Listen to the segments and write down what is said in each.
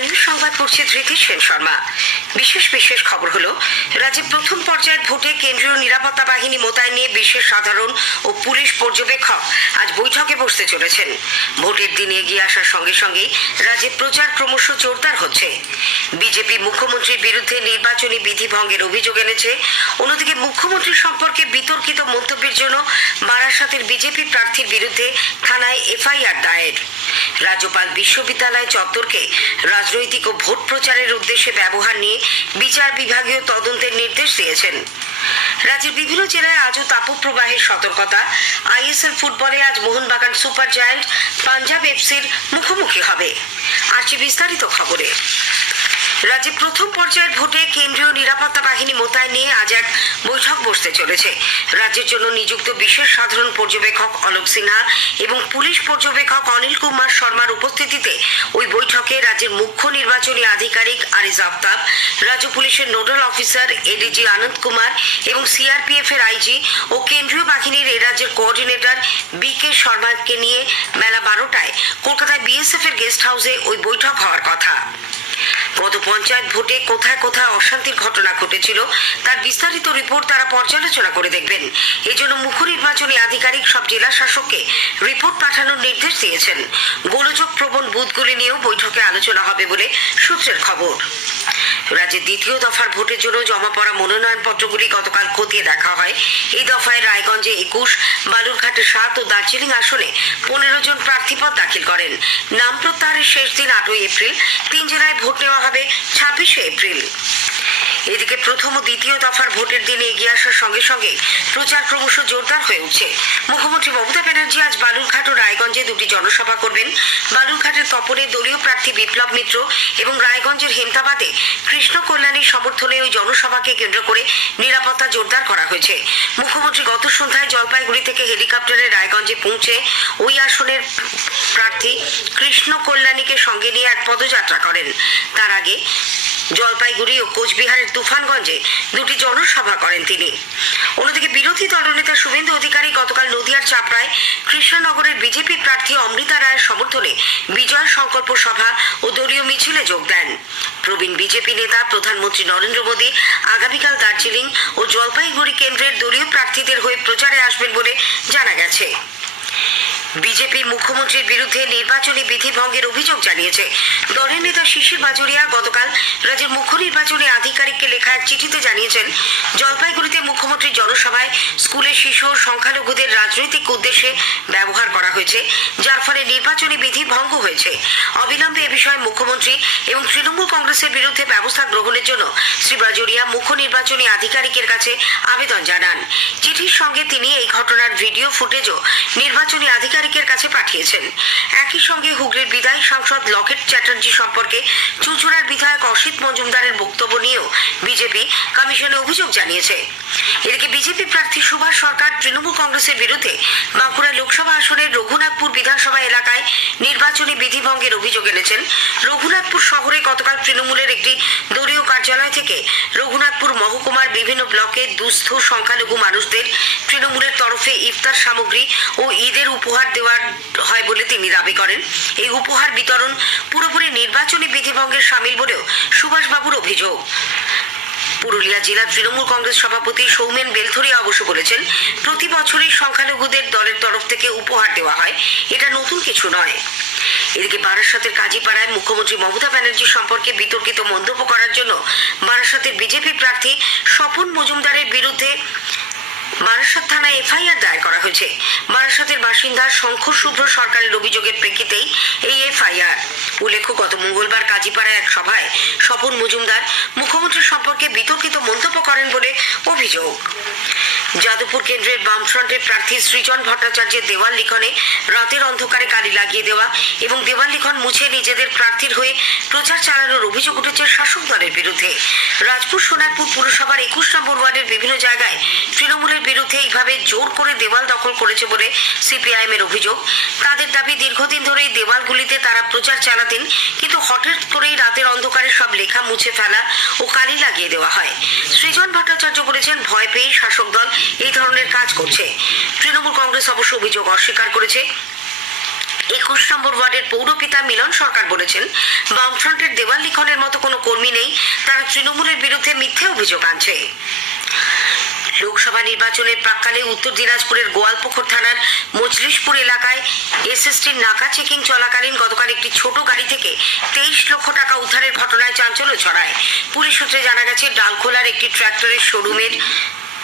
স্থানীয় সংবাদ পড়ছে ধৃতি সেন শর্মা। বিশেষ খবর হলো, রাজ্যে প্রথম পর্যায়ের ভোটে কেন্দ্রীয় নিরাপত্তা বাহিনী মোতায়েন নিয়ে বিশেষ সাধারণ ও পুলিশ পর্যবেক্ষক আজ বৈঠকে বসতে চলেছেন। ভোটের দিন এগিয়ে আসার সঙ্গে সঙ্গেই রাজ্যে প্রচার ক্রমশ জোরদার হচ্ছে। বিজেপি মুখ্যমন্ত্রীর বিরুদ্ধে নির্বাচনী বিধি ভঙ্গের অভিযোগ এনেছে। অন্যদিকে মুখ্যমন্ত্রী সম্পর্কে বিতর্কিত মন্তব্যের জন্য বারাসাতের বিজেপি প্রার্থীর বিরুদ্ধে থানায় এফআইআর দায়ের। রাজ্যপাল বিশ্ববিদ্যালয় চত্বরকে রাজনৈতিক ও ভোট প্রচারের উদ্দেশ্যে ব্যবহার নিয়ে বিচার বিভাগীয় তদন্তের নির্দেশ দিয়েছেন। রাজ্যের বিভিন্ন জেলায় আজও তাপপ্রবাহের সতর্কতা। আইএসএল ফুটবলে আজ মোহনবাগান সুপার জায়ান্ট পাঞ্জাব এফসির মুখোমুখি হবে। আর বিস্তারিত খবরে, রাজ্যে প্রথম পর্যায়ের ভোটে কেন্দ্রীয় নিরাপত্তা বাহিনী মোতায়েন নিয়ে আজ এক বৈঠক বসতে চলেছে। রাজ্যের জন্য নিযুক্ত বিশেষ সাধারণ পর্যবেক্ষক অলোক সিনহা এবং পুলিশ পর্যবেক্ষক অনিল কুমার শর্মার উপস্থিতিতে ওই বৈঠকে রাজ্যের মুখ্য নির্বাচনী আধিকারিক আরিজ আফতাব, রাজ্য পুলিশের নোডাল অফিসার এডিজি আনন্দ কুমার এবং সিআরপিএফ এর আইজি ও কেন্দ্রীয় বাহিনীর এ রাজ্যের কোঅর্ডিনেটর বিকে শর্মাকে নিয়ে বেলা 12টায় কলকাতায় বিএসএফ এর গেস্ট হাউসে ওই বৈঠক হওয়ার কথা। গত পঞ্চায়েত ভোটে কোথায় কোথায় অশান্তির ঘটনা ঘটেছিল তার বিস্তারিত রিপোর্ট তারা পর্যালোচনা করে দেখবেন। এজন্য মুখ্য নির্বাচনী আধিকারিক সব জেলা শাসককে রিপোর্ট পাঠানোর নির্দেশ দিয়েছেন। গোলযোগ প্রবণ বুথগুলি নিয়েও বৈঠকে আলোচনা হবে বলে সূত্রের খবর। রাজ্যের দ্বিতীয় দফার ভোটের জন্য জমা পড়া মনোনয়নপত্রগুলি গতকাল খতিয়ে দেখা হয়। এই দফায় রায়গঞ্জে 21, বালুরঘাটে 7 ও দার্জিলিং আসনে 15 জন প্রার্থীপদ দাখিল করেন। নাম প্রত্যাহারের শেষ দিন 8 এপ্রিল। 3 জেলায় ভোট নেওয়া হবে 26 এপ্রিল। এদিকে প্রথম ও দ্বিতীয় দফার ভোটের দিনে এগিয়ে আসার সঙ্গে সঙ্গে প্রচার ক্রমশ জোরদার হয়ে উঠছে। মুখ্যমন্ত্রী মমতা ব্যানার্জি আজ বালুরঘাট ও রায়গঞ্জে 2টি জনসভা করবেন। বালুরঘাটের তপনে দলীয় প্রার্থী বিপ্লব মিত্র এবং রায়গঞ্জের হেমতাবাদে কৃষ্ণ কল্যাণীর সমর্থনে ওই জনসভাকে কেন্দ্র করে নিরাপত্তা জোরদার করা হয়েছে। মুখ্যমন্ত্রী গত সন্ধ্যায় জলপাইগুড়ি থেকে হেলিকপ্টারে রায়গঞ্জে পৌঁছে ওই আসনের প্রার্থী কৃষ্ণ কল্যাণীকে সঙ্গে নিয়ে এক পদযাত্রা করেন। তার আগে জলপাইগুড়ি ও কোচবিহারের তুফানগঞ্জে 2টি জনসভা করেন তিনি। অন্যদিকে বিরোধী দলনেতা শুভেন্দু অধিকারী গতকাল নদিয়ার চাপড়ায় কৃষ্ণনগরের বিজেপি প্রার্থী অমৃতা রায়ের সমর্থনে বিজয় সংকল্প সভা ও দলীয় মিছিলে যোগ দেন। প্রবীণ বিজেপি নেতা প্রধানমন্ত্রী নরেন্দ্র মোদী আগামীকাল দার্জিলিং ও জলপাইগুড়ি কেন্দ্রের দলীয় প্রার্থীদের হয়ে প্রচারে আসবেন বলে জানা গেছে। বিজেপি মুখ্যমন্ত্রীর বিরুদ্ধে নির্বাচনী বিধি ভঙ্গের অভিযোগ জানিয়েছে। দলের নেতা শিশির বাজুরিয়া গতকাল রাজ্যের মুখ্য নির্বাচনী আধিকারিককে লেখা এক চিঠিতে জানিয়েছেন, জলপাইগুড়িতে মুখ্যমন্ত্রীর জনসভায় স্কুলে শিশু ও সংখ্যালঘুদের রাজনৈতিক উদ্দেশ্যে ব্যবহার করা হয়েছে, যার ফলে নির্বাচনী বিধি ভঙ্গ হয়েছে। অবিলম্বে এ বিষয়ে মুখ্যমন্ত্রী এবং তৃণমূল কংগ্রেসের বিরুদ্ধে ব্যবস্থা গ্রহণের জন্য শ্রী বাজুরিয়া মুখ্য নির্বাচনী আধিকারিকের কাছে আবেদন জানান। চিঠির সঙ্গে তিনি এই ঘটনার ভিডিও ফুটেজও নির্বাচনী আধিকারিকের কাছে পাঠিয়েছেন। একই সঙ্গে হুগলির বিধায়ক সাংসদ লকেট চ্যাটার্জি সম্পর্কে চুঁচুড়ার বিধায়ক অসিত মজুমদারের বক্তব্য নিয়েও বিজেপি কমিশনে অভিযোগ জানিয়েছে। এদিকে বিজেপি প্রার্থী সুভাষ সরকার তৃণমূল কংগ্রেসের বিরুদ্ধে বাঁকুড়া লোকসভা আসনের রঘুনাথপুর বিধানসভা এলাকায় নির্বাচনী বিধি ভঙ্গের অভিযোগ এনেছেন। রঘুনাথপুর শহরে গতকাল তৃণমূলের একটি দলীয় কার্যালয় থেকে রঘুনাথপুর মহকুমার বিভিন্ন ব্লকে দুস্থ সংখ্যালঘু মানুষদের তৃণমূলের তরফে ইফতার সামগ্রী ও ঈদের উপহার দেওয়া হয় বলে তিনি দাবি করেন। এই উপহার বিতরণ পুরোপুরি নির্বাচনী বিধিভঙ্গের শামিল বলেও সুভাষবাবুর অভিযোগ। পুরুলিয়া জেলা তৃণমূল কংগ্রেস সভাপতি সৌমেন বেলথরিয়া অবশ্য বলেছেন, প্রতি বছরই সংখ্যালঘুদের দলের তরফ থেকে উপহার দেওয়া হয়, এটা নতুন কিছু নয়। এদিকে বারাসাতের কাজীপাড়ায় মুখ্যমন্ত্রী মমতা ব্যানার্জি সম্পর্কে বিতর্কিত মন্তব্য করার জন্য বারাসাতের বিজেপি প্রার্থী স্বপন মজুমদারের বিরুদ্ধে বারাসাত থানায় এফআইআর দায়ের করা হয়েছে। বারাসাতের বাসিন্দা শঙ্খ শুভ্র সরকারের অভিযোগের প্রেক্ষিতেই এই এফআইআর। উল্লেখ্য, গত মঙ্গলবার কাজীপাড়ায় এক সভায় স্বপন মজুমদার মুখ্যমন্ত্রী সম্পর্কে বিতর্কিত মন্তব্য করেন বলে অভিযোগ। যাদবপুর কেন্দ্রের বামফ্রন্টের প্রার্থী সৃজন ভট্টাচার্যের দেওয়াল লিখনে রাতের অন্ধকারে কালি লাগিয়ে দেওয়া এবং দেওয়াল লিখন মুছে নিজেদের প্রার্থীর হয়ে প্রচার চালানোর অভিযোগ উঠেছে শাসক দলের বিরুদ্ধে। রাজপুর সোনারপুর পুরসভার 21 নম্বর ওয়ার্ডের বিভিন্ন জায়গায় তৃণমূলের বিরুদ্ধে এইভাবে জোর করে দেওয়াল দখল করেছে বলে সিপিআইএম এর অভিযোগ। তাদের দাবি, দীর্ঘদিন ধরে এই দেওয়ালগুলিতে তারা প্রচার চালাতেন, কিন্তু হঠাৎ করেই রাতের অন্ধকারে সব লেখা মুছে ফেলা ও কালি লাগিয়ে দেওয়া হয়। সৃজন ভট্টাচার্য বলেছেন, ভয় পেয়ে শাসক দল এই ধরনের কাজ করছে। তৃণমূল কংগ্রেস অবশ্য অভিযোগ অস্বীকার করেছে। 21 নম্বর ওয়ার্ডের পৌরপিতা মিলন সরকার বলেছেন, বামফ্রন্টের দেওয়াল লিখনের মতো কোনো কর্মী নেই, তারা তৃণমূলের বিরুদ্ধে মিথ্যে অভিযোগ আনছে। লোকসভা নির্বাচনের প্রাক্কালে উত্তর দিনাজপুরের গোয়ালপুকুর থানার মজলিশপুর এলাকায় এসএসটির নাকা চেকিং চলাকালীন গতকাল একটি ছোট গাড়ি থেকে 23 লক্ষ টাকা উদ্ধারের ঘটনায় চাঞ্চল্য ছড়ায়। পুলিশ সূত্রে জানা গেছে, ডালখোলার একটি ট্রাক্টরের শোরুমের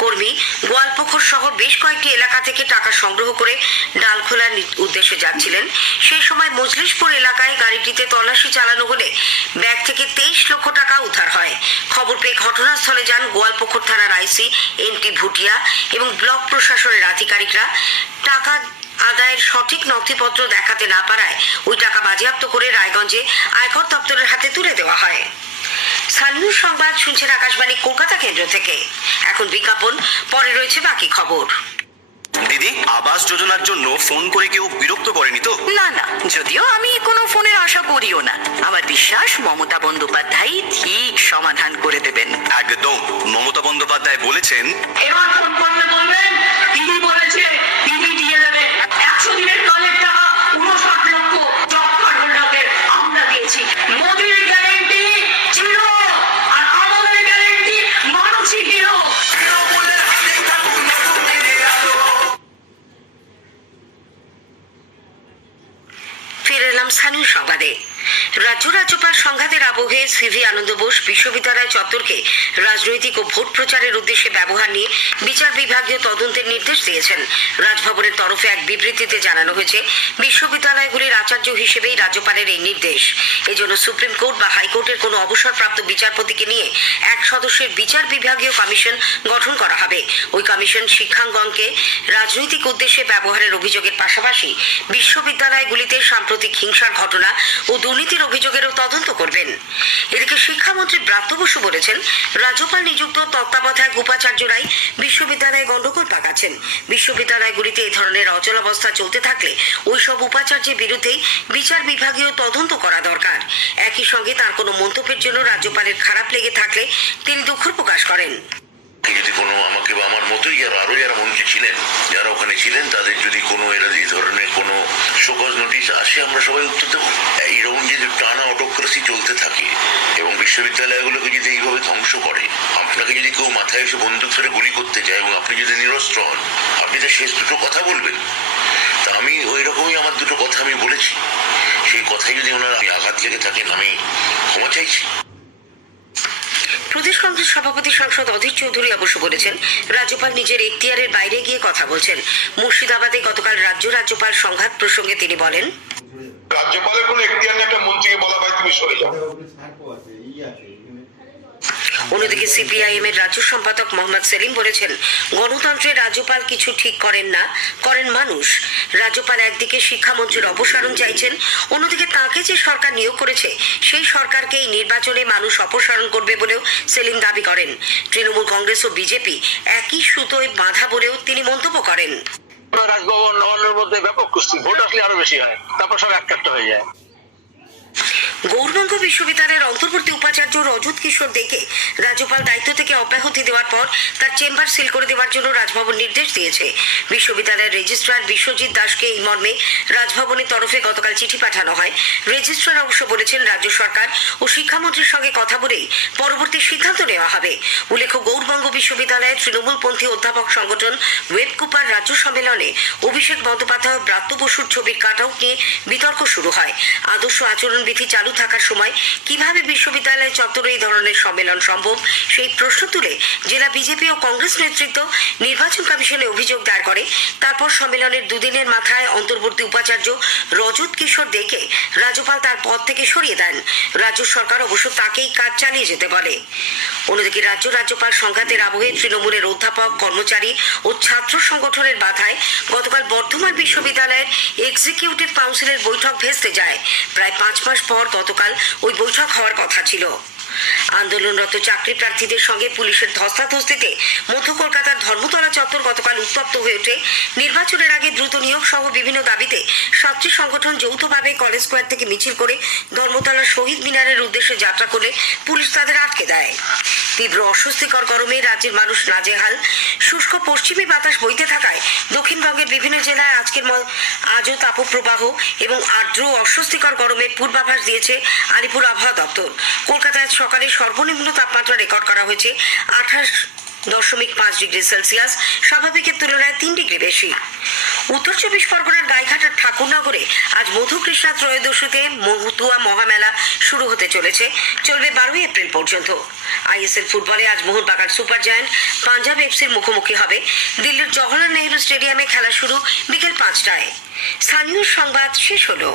কর্মী গোয়ালপুকুর সহ বেশ কয়েকটি এলাকা থেকে টাকা সংগ্রহ করে ডালখোলার উদ্দেশ্যে যাচ্ছিলেন। সেই সময় মজলিশপুর এলাকায় গাড়িটিতে তল্লাশি চালানো হলে ব্যাগ থেকে 23 লক্ষ টাকা উদ্ধার হয়। খবর পেয়ে ঘটনাস্থলে যান গোয়ালপুকুর থানার আইসি এনটি ভুটিয়া এবং ব্লক প্রশাসনের আধিকারিকরা। টাকা আদায়ের সঠিক নথিপত্র দেখাতে না পারায় ওই টাকা বাজেয়াপ্ত করে রায়গঞ্জে আয়কর দপ্তরের হাতে তুলে দেওয়া হয়। স্থানীয় সংবাদ শুনছেন আকাশবাণী কলকাতা কেন্দ্র থেকে। এখন বিজ্ঞাপন, পরে রয়েছে বাকি খবর। দিদি, আবাস যোজনার জন্য ফোন করে কেউ বিরক্ত করেনি তো? না না, যদিও আমি কোনো ফোনের আশা করিও না। আমার বিশ্বাস মমতা বন্দ্যোপাধ্যায় ঠিক সমাধান করে দেবেন। একদম, মমতা বন্দ্যোপাধ্যায় বলেছেন, এবার ফোন করলে বলবেন দিদি বলেছে, দিদি দিয়ে দেবে 100 দিনের কালের টাকা 59 লক্ষ জব কার্ড হোল্ডারদের আমরা দিয়েছি। মোদির গ্যারেন্টি ছিল আর আমাদের গ্যারেন্টি মানুষই দিল। ফিরে এলাম স্থানীয় সংবাদে। রাজ্যপাল সংঘাতের আবহে সিভি আনন্দ বোস বিশ্ববিদ্যালয় চত্বরকে রাজনৈতিক ও ভোট প্রচারের উদ্দেশ্যে ব্যবহার নিয়ে বিচার বিভাগীয় তদন্তের নির্দেশ দিয়েছেন। রাজভবনের তরফে এক বিবৃতিতে জানানো হয়েছে, বিশ্ববিদ্যালয়গুলির আচার্য হিসেবেই রাজ্যপালের এই নির্দেশ। এজন্য সুপ্রিম কোর্ট বা হাইকোর্টের কোনো অবসরপ্রাপ্ত বিচারপতিকে নিয়ে 1 সদস্যের বিচার বিভাগীয় কমিশন গঠন করা হবে। ওই কমিশন শিক্ষাঙ্গনকে রাজনৈতিক উদ্দেশ্যে ব্যবহারের অভিযোগের পাশাপাশি বিশ্ববিদ্যালয়গুলিতে সাম্প্রতিক হিংসার ঘটনা ও দুর্নীতির অভিযোগেরও তদন্ত করবেন। এদিকে শিক্ষামন্ত্রী ব্রাত্য বসু বলেছেন, রাজ্যপাল নিযুক্ত তত্ত্বাবধায়ক উপাচার্যরাই বিশ্ববিদ্যালয়ে গন্ডগোল পাকাচ্ছেন। বিশ্ববিদ্যালয়গুলিতে এই ধরনের অচলাবস্থা চলতে থাকলে ওইসব উপাচার্যের বিরুদ্ধেই বিচার বিভাগীয় তদন্ত করা দরকার। একই সঙ্গে তার কোনো মন্তব্যের জন্য রাজ্যপালের খারাপ লেগে থাকলে তিনি দুঃখ প্রকাশ করেন। যদি কোনো আমাকে বা আমার মতোই আরো যারা মন্ত্রী ছিলেন, যারা ওখানে ছিলেন, তাদের যদি কোনো এরা এই ধরনের কোনো শোকজ নোটিশ আসে, আমরা সবাই উত্তর দেবো। এইরকম যদি টানা অটোক্রেসি চলতে থাকে এবং বিশ্ববিদ্যালয়গুলোকে যদি এইভাবে ধ্বংস করে, আপনাকে যদি কেউ মাথায় এসে বন্দুক ধরে গুলি করতে যায় এবং আপনি যদি নিরস্ত্র হন, আপনি তো শেষ দুটো কথা বলবেন। তা আমি ওই রকমই আমার দুটো কথা আমি বলেছি। সেই কথাই যদি ওনারা আঘাত লেগে থাকেন, আমি ক্ষমা চাইছি। প্রদেশ কংগ্রেস সভাপতি সাংসদ অধীর চৌধুরী অবশ্য বলেছেন, রাজ্যপাল নিজের এখতিয়ারের বাইরে গিয়ে কথা বলছেন। মুর্শিদাবাদে গতকাল রাজ্যপাল সংঘাত প্রসঙ্গে তিনি বলেন, রাজ্যপালের কোনো এখতিয়ার নেই একটা মন্ত্রীকে বলা হয় তুমি সরে যাও। অন্যদিকে সিপিআইএম এর রাজ্য সম্পাদক মোহাম্মদ সেলিম বলেছেন, গণতন্ত্রে রাজ্যপাল কিছু ঠিক করেন না, করেন মানুষ। রাজ্যপাল একদিকে শিক্ষামন্ত্রীর অপসারণ চাইছেন, অন্যদিকে তাঁকে যে সরকার নিয়োগ করেছে সেই সরকারকে এই নির্বাচনে মানুষ অপসারণ করবে বলেও সেলিম দাবি করেন। তৃণমূল কংগ্রেস ও বিজেপি একই সুতোয় বাঁধা বলেও তিনি মন্তব্য করেন। রাজভবন নবান্নের মধ্যে ব্যাপক কুস্তি, ভোট আসলে আরো বেশি হয়, তারপর সব একটা হয়ে যায়। গৌরবঙ্গ বিশ্ববিদ্যালয়ের অন্তর্বর্তী উপাচার্য রজত কিশোর দেকে রাজ্যপাল দায়িত্ব থেকে অব্যাহতি দেওয়ার পর তার চেম্বার সিল করে দেওয়ার জন্য রাজভবন নির্দেশ দিয়েছে। বিশ্ববিদ্যালয়ের রেজিস্ট্রার বিশ্বজিৎ দাসকে এই মর্মে রাজভবনের তরফে গতকাল চিঠি পাঠানো হয়। রেজিস্ট্রার অবশ্য বলেছেন, রাজ্য সরকার ও শিক্ষামন্ত্রীর সঙ্গে কথা বলেই পরবর্তী সিদ্ধান্ত নেওয়া হবে। উল্লেখ্য, গৌরবঙ্গ বিশ্ববিদ্যালয়ের তৃণমূলপন্থী অধ্যাপক সংগঠন ওয়েবকুপার রাজ্য সম্মেলনে অভিষেক বন্দ্যোপাধ্যায় ও ব্রাত্য বসুর ছবির কাটআউট নিয়ে বিতর্ক শুরু হয়। আদর্শ আচরণবিধি চালু থাকার সময় কিভাবে বিশ্ববিদ্যালয় চত্বরে এই ধরনের সম্মেলন সম্ভব, সেই প্রশ্ন তুলে জেলা বিজেপি ও কংগ্রেস নেতৃত্ব নির্বাচন কমিশনে অভিযোগ দায়ের করে। তারপর সম্মেলনের দুদিনের মাথায় অন্তর্বর্তী উপাচার্য রজত কিশোর দেকে রাজ্যপাল তার পদ থেকে সরিয়ে দেন। রাজ্য সরকার অবশ্য তাকেই কাজ চালিয়ে যেতে বলে। অন্যদিকে রাজ্যপাল সংঘাতের আবহে তৃণমূলের অধ্যাপক, কর্মচারী ও ছাত্র সংগঠনের বাধায় গতকাল বর্ধমান বিশ্ববিদ্যালয়ের এক্সিকিউটিভ কাউন্সিলের বৈঠক ভেস্তে যায়। প্রায় 5 মাস পর গতকাল ওই বৈঠক হওয়ার কথা ছিল। আন্দোলনরত চাকরি প্রার্থীদের সঙ্গে পুলিশের ধস্তাধস্তিতে মধ্য কলকাতার ধর্মতলা চত্বর গতকাল উত্তপ্ত হয়ে ওঠে। নির্বাচনের আগে দ্রুত নিয়োগ সহ বিভিন্ন দাবিতে ছাত্রী সংগঠন যৌথভাবে কলেজ স্কোয়ার থেকে মিছিল করে ধর্মতলা শহীদ মিনারের উদ্দেশ্যে যাত্রা করে পুলিশ তাদের আটকে দেয়। তীব্র অস্বস্তিকর গরমে রাজ্যের মানুষ নাজেহাল। শুষ্ক পশ্চিমী বাতাস বইতে থাকায় দক্ষিণবঙ্গের বিভিন্ন জেলায় আজও তাপপ্রবাহ এবং আর্দ্র অস্বস্তিকর গরমের পূর্বাভাস দিয়েছে আলিপুর আবহাওয়া দপ্তর। কলকাতায় সকালে সর্বনিম্ন তাপমাত্রা রেকর্ড করা হয়েছে 28.5 ডিগ্রি সেলসিয়াস, স্বাভাবিকের তুলনায় 3 ডিগ্রি বেশি। উত্তর 24 পরগনার গাইঘাটার ঠাকুরনগরে আজ মধুকৃষ্ণা ত্রয়োদশীতে মহুতুয়া মহামেলা শুরু হতে চলেছে, চলবে 12 এপ্রিল পর্যন্ত। আইএসএল ফুটবলে আজ মোহনবাগান সুপার জায়ান্ট পাঞ্জাব এফসির মুখোমুখি হবে। দিল্লির জওহরলাল নেহরু স্টেডিয়ামে খেলা শুরু বিকেল 5টায়। স্থানীয় সংবাদ শেষ হলো।